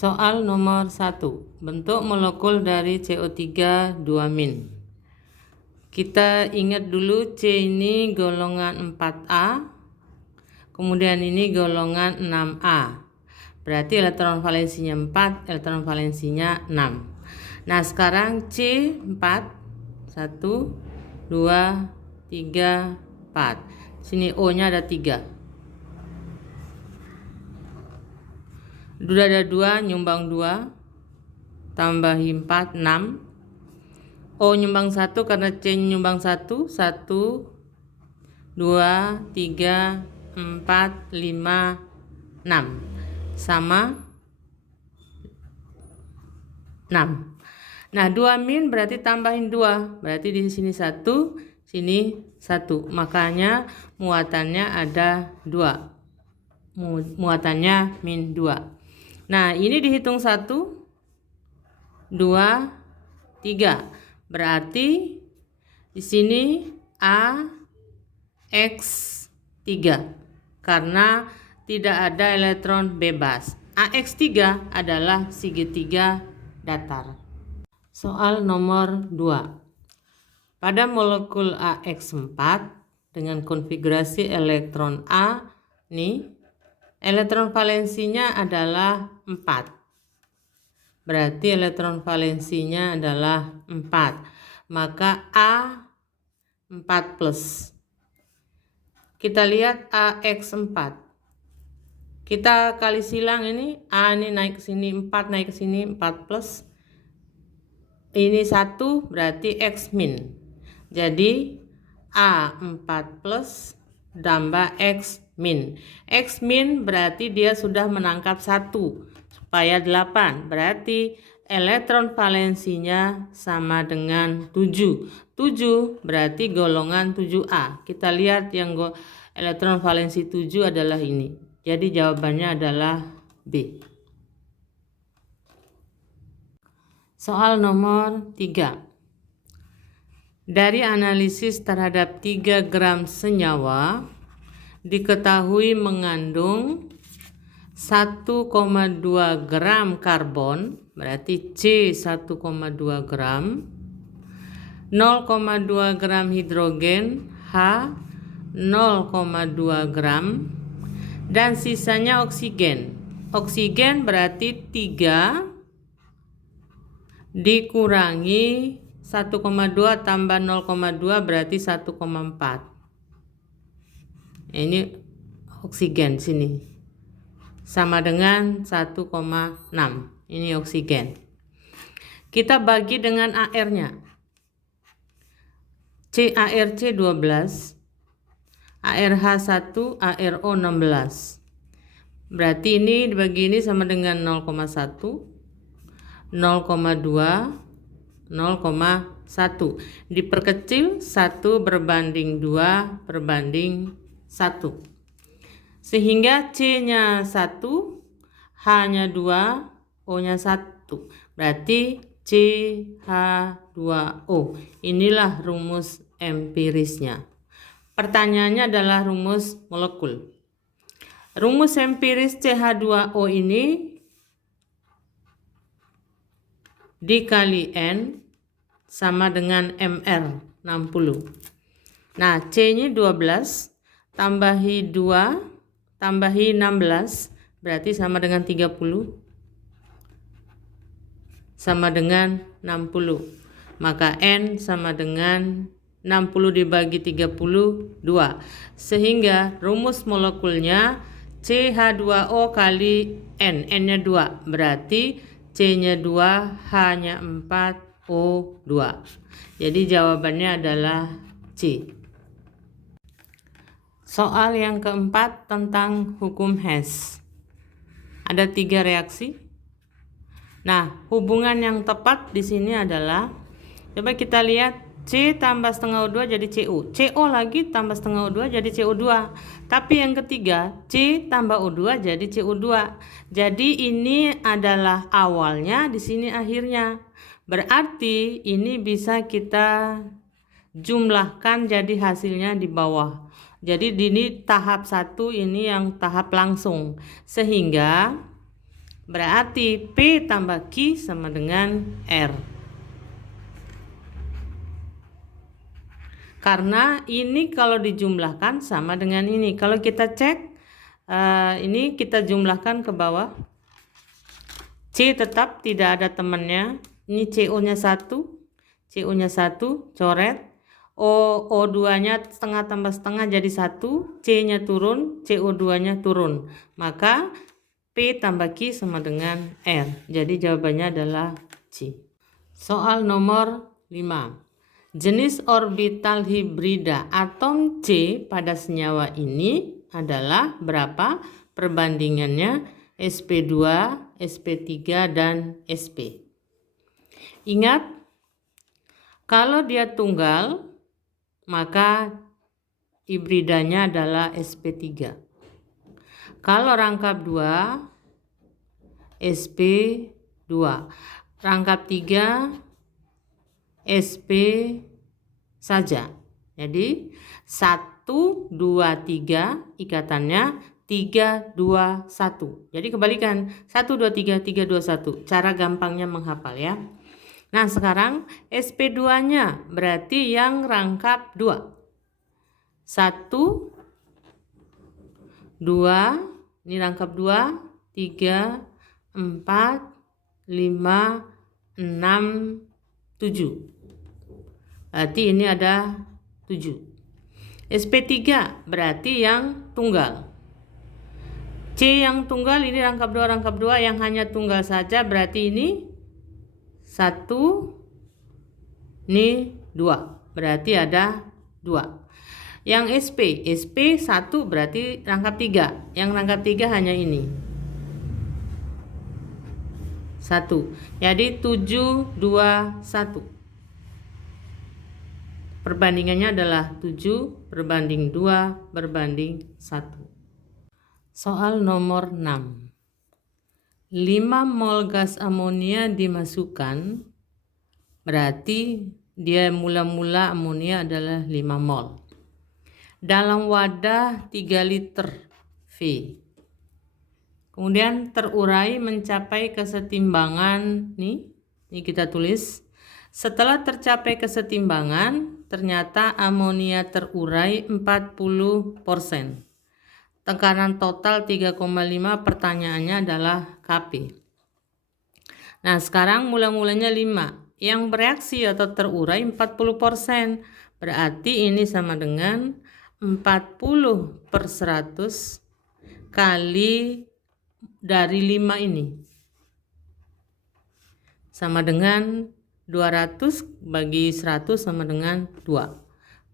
Soal nomor 1. Bentuk molekul dari CO3 2-. Kita ingat dulu C ini golongan 4A, kemudian ini golongan 6A. Berarti elektron valensinya 4, elektron valensinya 6. Nah, sekarang C4, 1, 2, 3, 4. Sini O-nya ada 3. Udah ada 2, nyumbang 2, tambahi 4, 6. O nyumbang 1 karena C nyumbang 1, 1, 2, 3, 4, 5, 6. Sama 6. Nah, 2- berarti tambahin 2. Berarti di sini 1, sini 1. Makanya muatannya ada 2. Muatannya min 2. Nah, ini dihitung 1, 2, 3. Berarti di sini A X3 karena tidak ada elektron bebas. AX3 adalah segitiga datar. Soal nomor 2. Pada molekul AX4 dengan konfigurasi elektron A nih, elektron valensinya adalah 4. Berarti elektron valensinya adalah 4. Maka A 4 plus. Kita lihat AX4. Kita kali silang ini. A ini naik ke sini 4, naik ke sini 4 plus. Ini 1 berarti X min. Jadi A 4 plus tambah X min. X min berarti dia sudah menangkap 1 supaya 8. Berarti elektron valensinya sama dengan 7. 7 berarti golongan 7A. Kita lihat yang elektron valensi 7 adalah ini. Jadi jawabannya adalah B. Soal nomor 3. Dari analisis terhadap 3 gram senyawa diketahui mengandung 1,2 gram karbon, berarti C 1,2 gram, 0,2 gram hidrogen, H 0,2 gram, dan sisanya oksigen. Oksigen berarti 3 dikurangi 1,2 tambah 0,2 berarti 1,4. Ini oksigen sini. Sama dengan 1,6. Ini oksigen. Kita bagi dengan AR-nya. CARC 12, ARH1, ARO 16. Berarti ini dibagi ini sama dengan 0,1, 0,2, 0,1. Diperkecil 1 berbanding 2 berbanding 1. Sehingga C-nya 1, H-nya 2, O-nya 1. Berarti CH2O. Inilah rumus empirisnya. Pertanyaannya adalah rumus molekul. Rumus empiris CH2O ini dikali N sama dengan MR 60. Nah, C-nya 12 tambahi 2 tambahi 16 berarti sama dengan 30. Sama dengan 60. Maka N sama dengan 60 dibagi 32. Sehingga rumus molekulnya CH2O kali N. N-nya 2. Berarti C-nya 2, H-nya 4, O 2. Jadi jawabannya adalah C. Soal yang keempat tentang hukum Hess. Ada 3 reaksi. Nah, hubungan yang tepat di sini adalah, coba kita lihat C tambah setengah O2 jadi CO. CO lagi tambah setengah O2 jadi CO2. Tapi yang ketiga, C tambah O2 jadi CO2. Jadi ini adalah awalnya, di sini akhirnya. Berarti ini bisa kita jumlahkan jadi hasilnya di bawah. Jadi ini tahap 1, ini yang tahap langsung. Sehingga Berarti P tambah Q sama dengan R. Karena ini kalau dijumlahkan sama dengan ini. Kalau kita cek, ini kita jumlahkan ke bawah. C tetap tidak ada temannya. Ini CO-nya 1. CO-nya 1, coret. O2-nya setengah tambah setengah jadi 1. C-nya turun, CO2-nya turun. Maka P tambah Q sama dengan R. Jadi jawabannya adalah C. Soal nomor 5. Jenis orbital hibrida atom C pada senyawa ini adalah berapa? Perbandingannya sp2, sp3, dan sp. Ingat, kalau dia tunggal, maka hibridanya adalah sp3. Kalau rangkap 2, sp2. Rangkap 3, sp saja. Jadi 1, 2, 3 ikatannya 3, 2, 1. Jadi kebalikan 1, 2, 3, 3, 2, 1. Cara gampangnya menghafal ya. Nah sekarang sp2-nya berarti yang rangkap 2. 1, 2, ini rangkap 2, 3, 4, 5, 6, 7. Berarti ini ada 7. sp3 berarti yang tunggal. C yang tunggal ini rangkap 2, rangkap 2 yang hanya tunggal saja berarti ini 1, ini 2. Berarti ada 2. Yang SP 1 berarti rangkap 3. Yang rangkap 3 hanya ini. 1. Jadi 7, 2, 1. Perbandingannya adalah 7 berbanding 2 berbanding 1. Soal nomor 6. 5 mol gas amonia dimasukkan, berarti dia mula-mula amonia adalah 5 mol. Dalam wadah 3 liter V. Kemudian terurai mencapai kesetimbangan, ini kita tulis. Setelah tercapai kesetimbangan, ternyata amonia terurai 40%. Tekanan total 3,5, pertanyaannya adalah Kp. Nah sekarang mula-mulanya 5. Yang bereaksi atau terurai 40%. Berarti ini sama dengan 40/100 kali dari 5 ini. Sama dengan 200 bagi 100 sama dengan 2.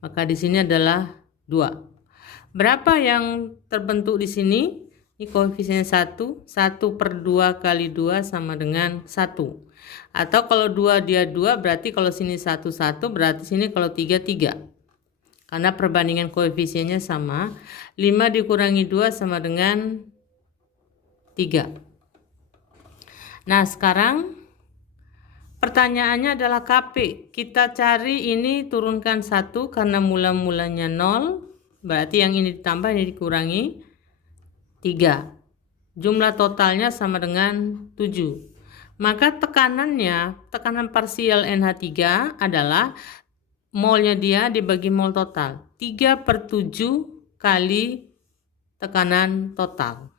Maka di sini adalah 2. Berapa yang terbentuk di sini? Ini koefisiennya 1. 1/2 kali 2 sama dengan 1. Atau kalau 2 dia 2 berarti kalau sini 1, 1 berarti sini kalau 3, 3. Karena perbandingan koefisiennya sama. 5 dikurangi 2 sama dengan 3. Nah sekarang pertanyaannya adalah Kp. Kita cari ini turunkan 1 karena mula-mulanya 0. Berarti yang ini ditambah, ini dikurangi 3. Jumlah totalnya sama dengan 7. Maka tekanannya, tekanan parsial NH3 adalah molnya dia dibagi mol total. 3/7 kali tekanan total.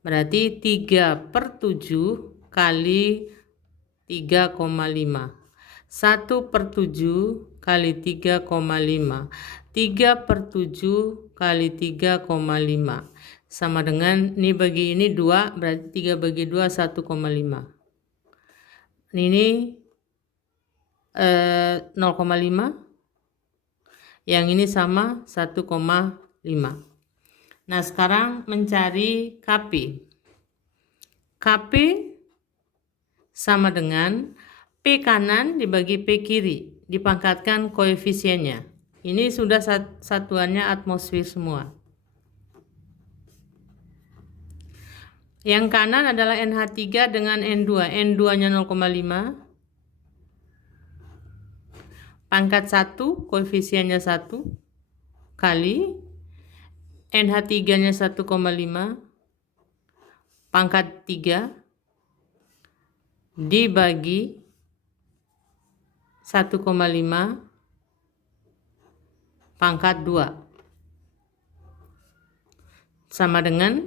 Berarti 3/7 kali 3,5. 1/7 kali 3,5. 3/7 kali 3,5 sama dengan ini bagi ini 2 berarti 3 bagi 2 1,5. Ini 0,5. Yang ini sama 1,5. Nah sekarang mencari Kp. Kp sama dengan P kanan dibagi P kiri, dipangkatkan koefisiennya. Ini sudah satuannya atmosfer semua. Yang kanan adalah NH3 dengan N2. N2-nya 0,5. Pangkat 1, koefisiennya 1. Kali. NH3-nya 1,5. Pangkat 3. dibagi 1,5 pangkat 2 sama dengan,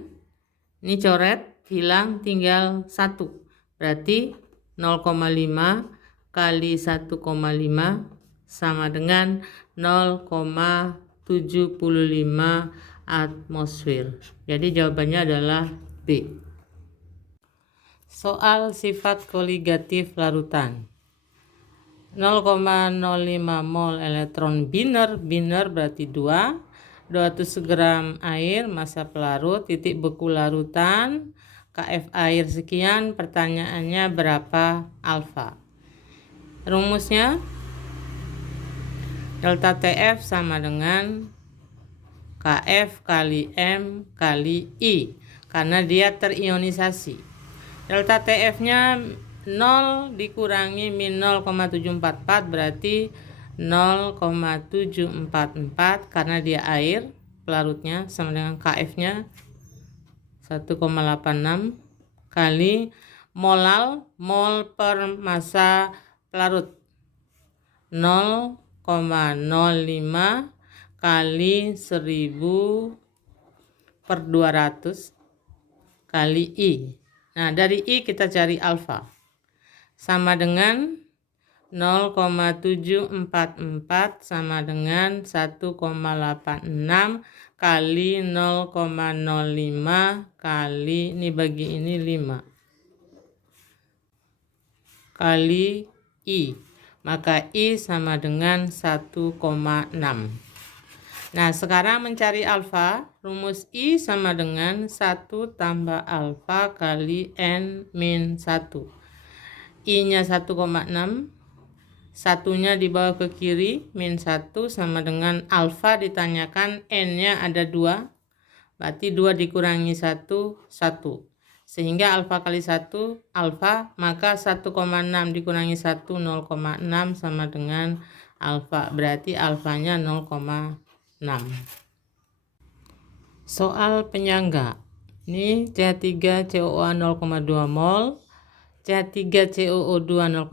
ini coret, hilang, tinggal 1. Berarti 0,5 kali 1,5 sama dengan 0,75 atmosfer. Jadi jawabannya adalah B. Soal sifat koligatif larutan. 0,05 mol elektron biner berarti 200 gram air massa pelarut, titik beku larutan, KF air sekian, pertanyaannya berapa alfa. Rumusnya delta TF sama dengan KF kali M kali I karena dia terionisasi. Delta TF-nya 0 dikurangi min 0,744 berarti 0,744 karena dia air pelarutnya sama dengan KF-nya 1,86 kali mol per massa pelarut 0,05 kali 1000 per 200 kali I. Nah, dari I kita cari alfa. Sama dengan 0,744 sama dengan 1,86 kali 0,05 kali, ini bagi ini 5 kali I. Maka I sama dengan 1,6. Nah, sekarang mencari alfa, rumus I sama dengan 1 tambah alfa kali N min 1. I-nya 1,6, satunya dibawa ke kiri, min 1 sama dengan alfa ditanyakan, N-nya ada 2, berarti 2 dikurangi 1, 1. Sehingga alfa kali 1, alfa, maka 1,6 dikurangi 1, 0,6 sama dengan alfa, berarti alfanya 0,6. Soal penyangga. Ini CH3COA 0,2 mol, CH3COO2 0,1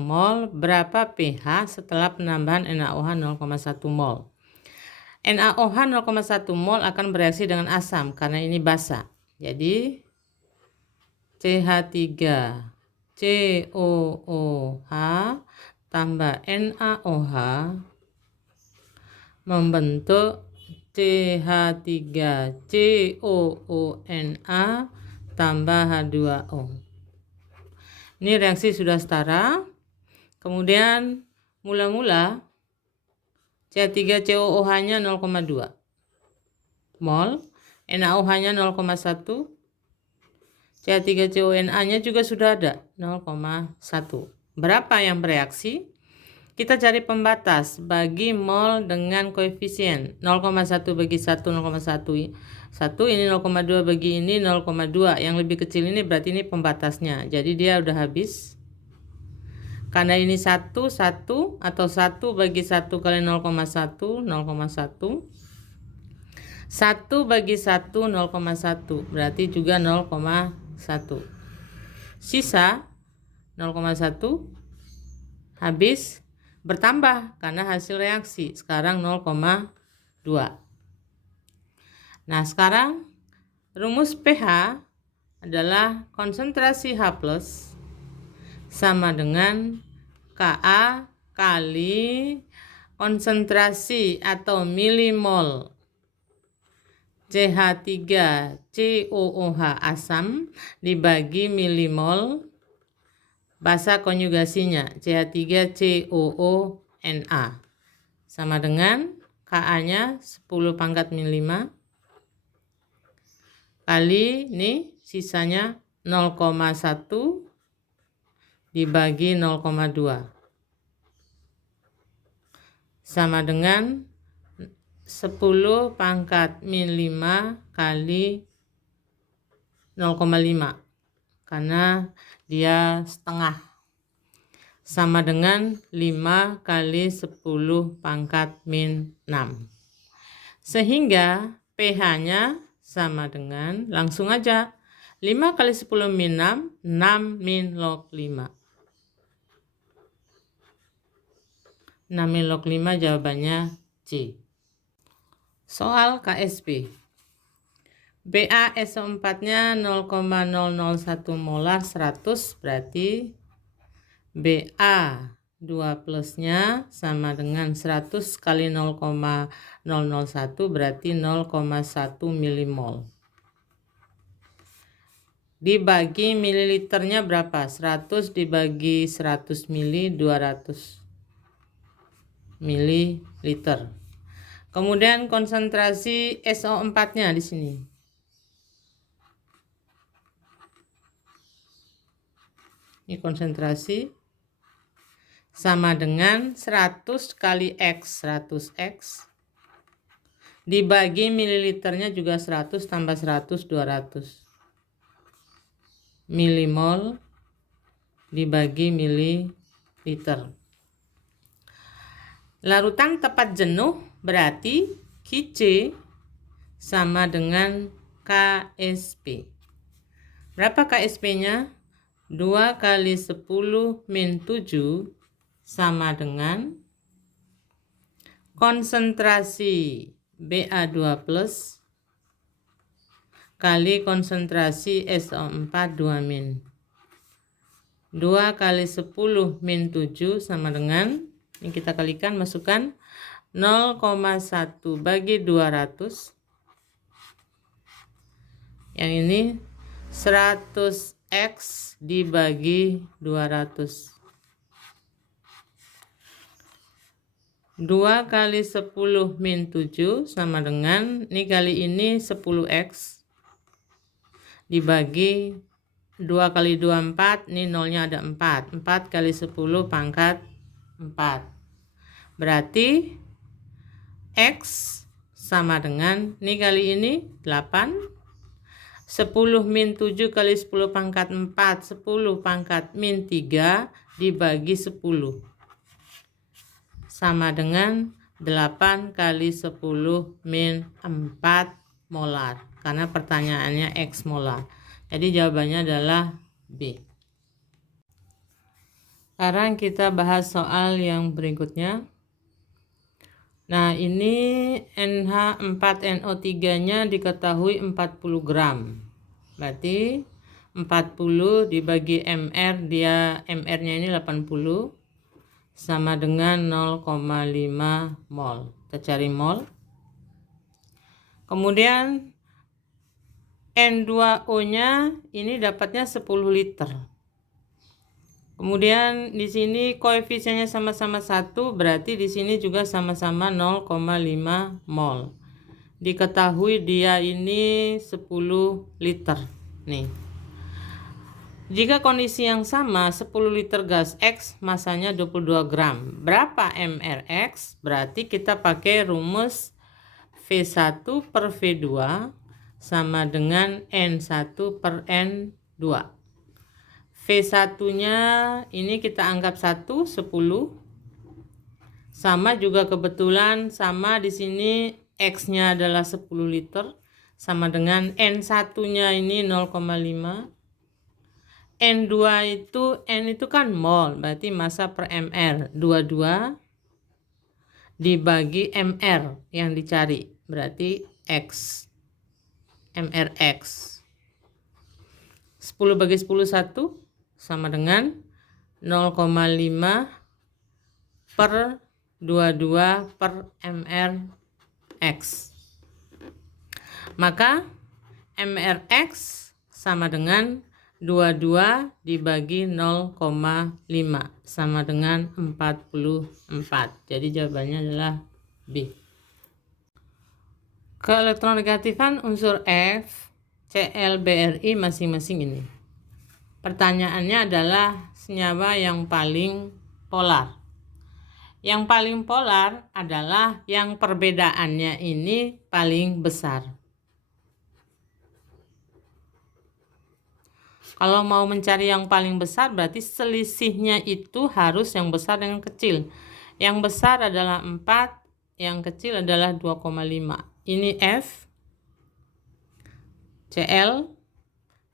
mol, berapa pH setelah penambahan NaOH 0,1 mol? NaOH 0,1 mol akan bereaksi dengan asam karena ini basa. Jadi CH3COOH tambah NaOH membentuk CH3COONa tambah H2O. Ini reaksi sudah setara. Kemudian mula-mula CH3COOH-nya 0,2 mol, NaOH-nya 0,1, CH3CONa-nya juga sudah ada 0,1. Berapa yang bereaksi? Kita cari pembatas bagi mol dengan koefisien 0,1 bagi 1, 0,1. 1 ini 0,2 bagi ini 0,2. Yang lebih kecil ini berarti ini pembatasnya. Jadi dia udah habis. Karena ini 1, 1 atau 1 bagi 1 kali 0,1, 0,1. 1 bagi 1, 0,1. Berarti juga 0,1. Sisa 0,1 habis bertambah karena hasil reaksi. Sekarang 0,2. Nah, sekarang rumus pH adalah konsentrasi H+ sama dengan Ka kali konsentrasi atau milimol CH3COOH asam dibagi milimol basa konjugasinya CH3COONa sama dengan Ka-nya 10 pangkat min 5 kali ini sisanya 0,1 dibagi 0,2 sama dengan 10 pangkat min 5 kali 0,5 karena dia setengah sama dengan 5 kali 10 pangkat min 6 sehingga pH-nya sama dengan langsung aja 5 kali 10 min 6, 6 min log 5. 6 min log 5 jawabannya C. Soal KSP. BaSO4-nya 0,001 molar 100, berarti Ba2 plusnya sama dengan 100 kali 0,001 berarti 0,1 milimol. Dibagi mililiternya berapa? 100 dibagi 100 mili, 200 mililiter. Kemudian konsentrasi SO4-nya di sini. Ini konsentrasi sama dengan 100 kali X, 100X. Dibagi mililiternya juga 100 tambah 100, 200. Milimol dibagi mililiter. Larutan tepat jenuh berarti Qc sama dengan KSP. Berapa KSP-nya? 2 kali 10 min 7 sama dengan konsentrasi Ba2 plus kali konsentrasi SO4 2 min. 2 kali 10 min 7 sama dengan, ini kita kalikan, masukkan 0,1 bagi 200. Yang ini 100X dibagi 200. 2 kali 10 min 7 sama dengan, ini kali ini 10X dibagi 2 kali 2 4, ini nolnya ada 4. 4 kali 10 pangkat 4. Berarti X sama dengan, ini kali ini 8. 10 min 7 kali 10 pangkat 4, 10 pangkat min 3 dibagi 10. Sama dengan 8 kali 10 min 4 molar. Karena pertanyaannya X molar. Jadi jawabannya adalah B. Sekarang kita bahas soal yang berikutnya. Nah, ini NH4NO3-nya diketahui 40 gram. Berarti 40 dibagi MR, dia MR-nya ini 80 sama dengan 0,5 mol. Kita cari mol. Kemudian N2O-nya ini dapatnya 10 liter. Kemudian di sini koefisiennya sama-sama 1, berarti di sini juga sama-sama 0,5 mol. Diketahui dia ini 10 liter. Nih. Jika kondisi yang sama, 10 liter gas X masanya 22 gram. Berapa mRx? Berarti kita pakai rumus V1 per V2 sama dengan N1 per N2. V1-nya ini kita anggap 1, 10. Sama juga kebetulan sama di sini X-nya adalah 10 liter. Sama dengan N1-nya ini 0,5. N2 itu, N itu kan mol, berarti massa per MR. 22 dibagi MR yang dicari, berarti X. MRX. 10 bagi 10, 1. Sama dengan 0,5 per 22 per MRX. Maka MRX sama dengan 22 dibagi 0,5 sama dengan 44. Jadi jawabannya adalah B. Keelektronegativan unsur F, Cl, Bri masing-masing ini. Pertanyaannya adalah senyawa yang paling polar. Yang paling polar adalah yang perbedaannya ini paling besar. Kalau mau mencari yang paling besar berarti selisihnya itu harus yang besar dengan kecil. Yang besar adalah 4, yang kecil adalah 2,5. Ini F, Cl,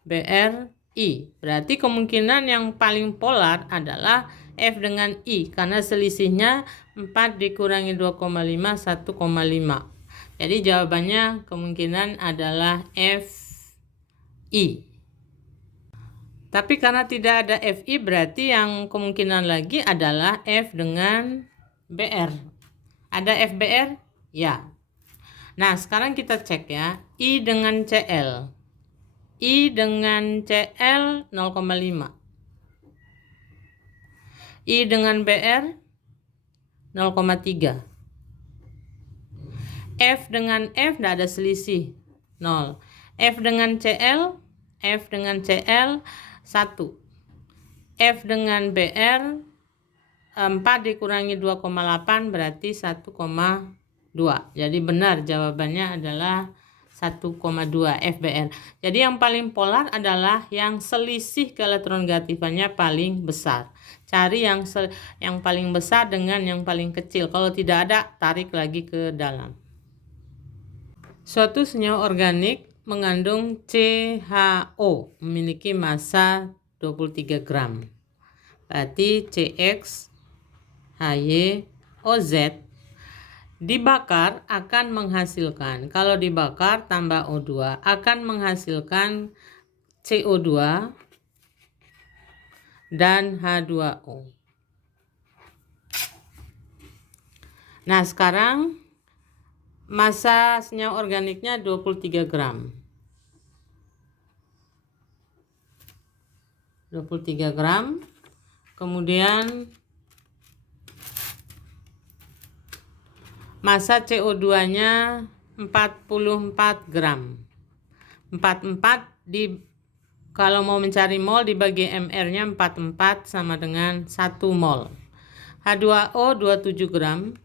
BRI. Berarti kemungkinan yang paling polar adalah F dengan I, karena selisihnya 4 dikurangi 2,5, 1,5. Jadi jawabannya kemungkinan adalah FI. Tapi karena tidak ada FI, berarti yang kemungkinan lagi adalah F dengan BR. Ada FBR? Ya. Nah, sekarang kita cek ya. I dengan CL. I dengan CL 0,5. I dengan BR 0,3. F dengan F tidak ada selisih 0. F dengan CL 1. F dengan BR 4 dikurangi 2,8 berarti 1,2. Jadi benar jawabannya adalah 1,2 FBR. Jadi yang paling polar adalah yang selisih keelektronegatifannya paling besar. Cari yang paling besar dengan yang paling kecil. Kalau tidak ada, tarik lagi ke dalam. Suatu senyawa organik mengandung CHO, memiliki massa 23 gram. Berarti CX HYOZ dibakar akan menghasilkan, kalau dibakar tambah O2 akan menghasilkan CO2 dan H2O. Nah, sekarang massa senyawa organiknya 23 gram. 23 gram. Kemudian massa CO2-nya 44 gram. 44 kalau mau mencari mol dibagi MR-nya 44 sama dengan 1 mol. H2O 27 gram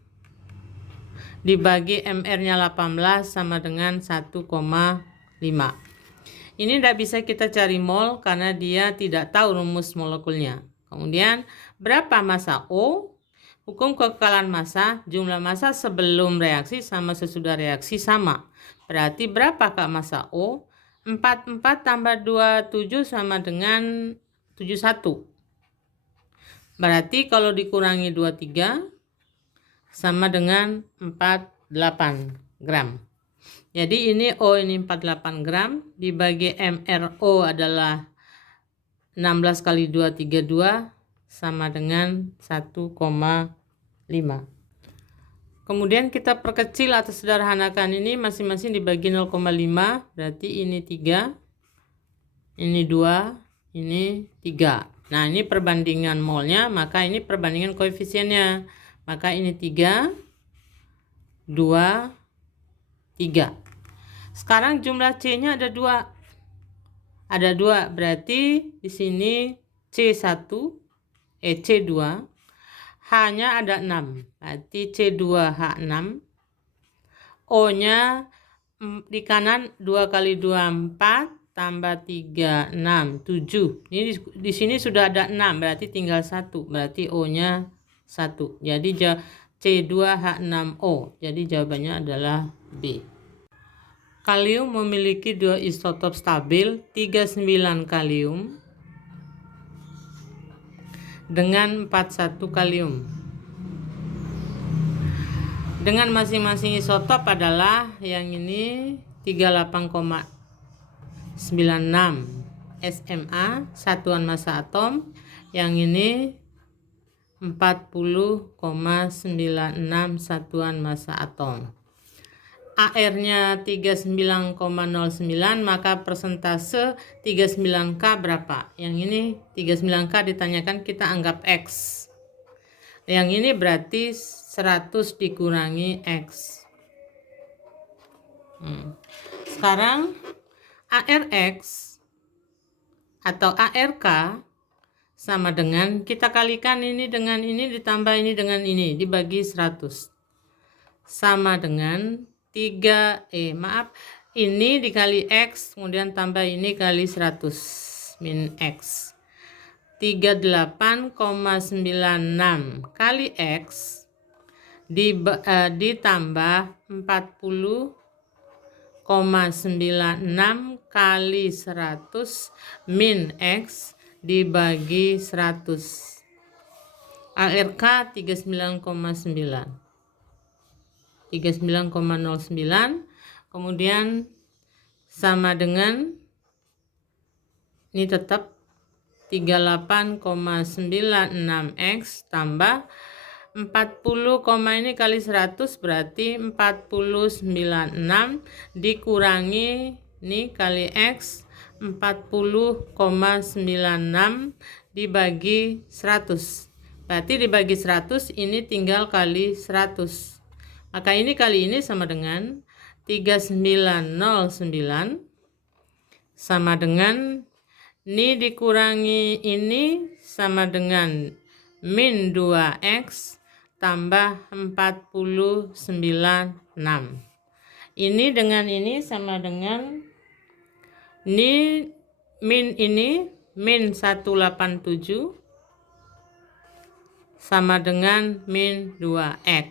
dibagi MR-nya 18 sama dengan 1,5. Ini tidak bisa kita cari mol karena dia tidak tahu rumus molekulnya. Kemudian berapa massa O? Hukum kekekalan massa, jumlah massa sebelum reaksi sama sesudah reaksi sama. Berarti berapa Kak massa O? 44 tambah 27 sama dengan 71. Berarti kalau dikurangi 23 sama dengan 48 gram. Jadi ini O ini 48 gram dibagi MRO adalah 16 kali 2 32 sama dengan 1,5. Kemudian kita perkecil atau sederhanakan ini masing-masing dibagi 0,5, berarti ini 3, ini 2, ini 3. Nah, ini perbandingan molnya, maka ini perbandingan koefisiennya. Maka ini 3, 2, 3. Sekarang jumlah C-nya ada 2. Ada 2, berarti di sini C2, H-nya ada 6. Berarti C2H6. O-nya di kanan 2 kali 2 4 tambah 3 6 7. Ini di sini sudah ada 6, berarti tinggal 1. Berarti O-nya 1. Jadi C2H6O. Jadi jawabannya adalah B. Kalium memiliki 2 isotop stabil 39 kalium dengan 41 kalium. Dengan masing-masing isotop adalah yang ini 38,96 SMA satuan massa atom, yang ini 40,96 satuan massa atom. AR-nya 39,09, maka persentase 39K berapa? Yang ini 39K ditanyakan, kita anggap X. Yang ini berarti 100 dikurangi X. Sekarang ARX atau ARK sama dengan, kita kalikan ini dengan ini ditambah ini dengan ini dibagi 100. Sama dengan 3 ini dikali X kemudian tambah ini kali 100 min X. 38,96 kali X ditambah 40,96 kali 100 min X dibagi 100. ARK 39,09. Kemudian sama dengan ini tetap 38,96X tambah 40, ini kali 100 berarti 40,96 dikurangi ini kali X 40,96 dibagi 100. Berarti dibagi 100 ini tinggal kali 100. Maka ini kali ini sama dengan 3909 sama dengan ini dikurangi ini sama dengan min 2X tambah 40,96. Ini dengan ini sama dengan ini min 187 sama dengan min 2X.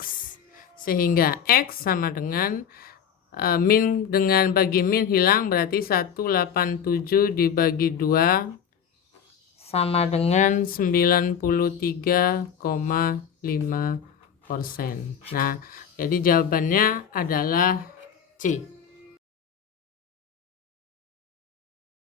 Sehingga X sama dengan min dengan bagi min hilang berarti 187 dibagi 2 sama dengan 93,5%. Nah, jadi jawabannya adalah C.